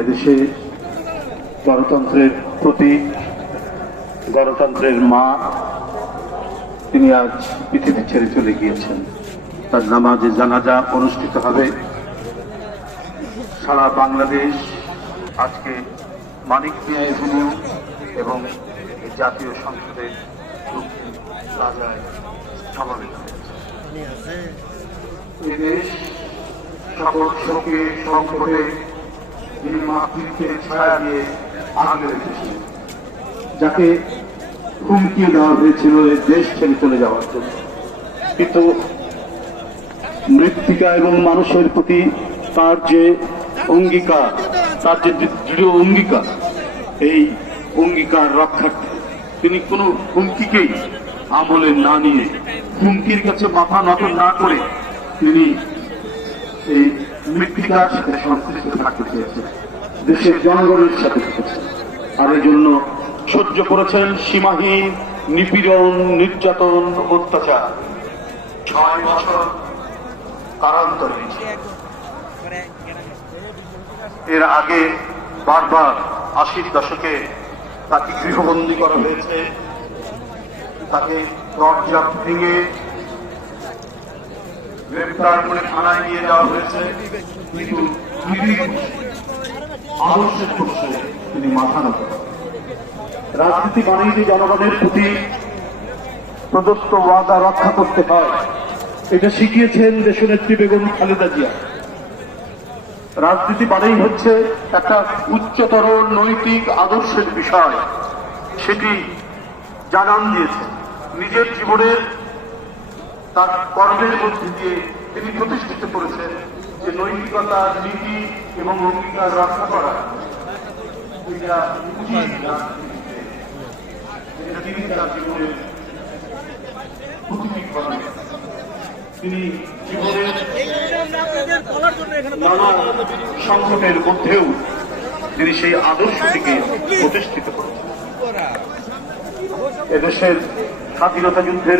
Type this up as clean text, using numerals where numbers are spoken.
এদেশে গণতন্ত্রের প্রতীক, গণতন্ত্রের মা, তিনি আজ পৃথিবী ছেড়ে চলে গিয়েছেন। তার নামাজে জানাজা অনুষ্ঠিত হবে। সারা বাংলাদেশ আজকে মানিক মিয়া এভিনিউ এবং জাতীয় সংসদের দক্ষিণ প্লাজায় সমাবেত হয়েছে। এদেশ সকল শোকে সংকটে যিনি মাতৃত্বের ছায়া দিয়ে আগলে রেখেছিল, যাকে হুমকি দেওয়া হয়েছিল এই দেশ ছেড়ে চলে যাওয়ার জন্য, কিন্তু মৃত্তিকা এবং মানুষের প্রতি তার যে অঙ্গীকার, তার যে দৃঢ় অঙ্গীকার, এই অঙ্গীকার রক্ষার্থে তিনি কোনো হুমকিকেই আমলে না নিয়ে, হুমকির কাছে মাথা নত না করে তিনি এই মৃত্তিকার সাথে সংশ্লিষ্ট থাকতে চেয়েছেন, দেশের জনগণের সাথে থেকেছেন, আর এই জন্য সহ্য করেছেন সীমাহীন নিপীড়ন, নির্যাতন, অত্যাচার। 6 বছর কারান্তরে। এর আগে বারবার 80-র দশকে তাকে গৃহবন্দী করা হয়েছে, তাকে দরজা ভেঙে গ্রেপ্তার করে থানায় নিয়ে যাওয়া হয়েছে, কিন্তু আদর্শের প্রশ্নে তিনি মাথা নত। রাজনীতি মানেই যে জনগণের প্রতি প্রদত্ত ওয়াদা রক্ষা করতে হয়, এটা শিখিয়েছেন দেশনেত্রী বেগম খালেদা জিয়া। রাজনীতি মানেই হচ্ছে একটা উচ্চতর নৈতিক আদর্শের বিষয়, সেটি জানান দিয়েছেন নিজের জীবনের তার কর্মের মধ্যে দিয়ে তিনি প্রতিষ্ঠিত করেছেন যে নৈতিকতা, নীতি এবং অঙ্গীকার রক্ষা করা তিনি তার জীবনের প্রতিটি করেন। তিনি জীবনের নানা সংকটের মধ্যেও তিনি সেই আদর্শটিকে প্রতিষ্ঠিত করেছেন। এদেশের স্বাধীনতা যুদ্ধের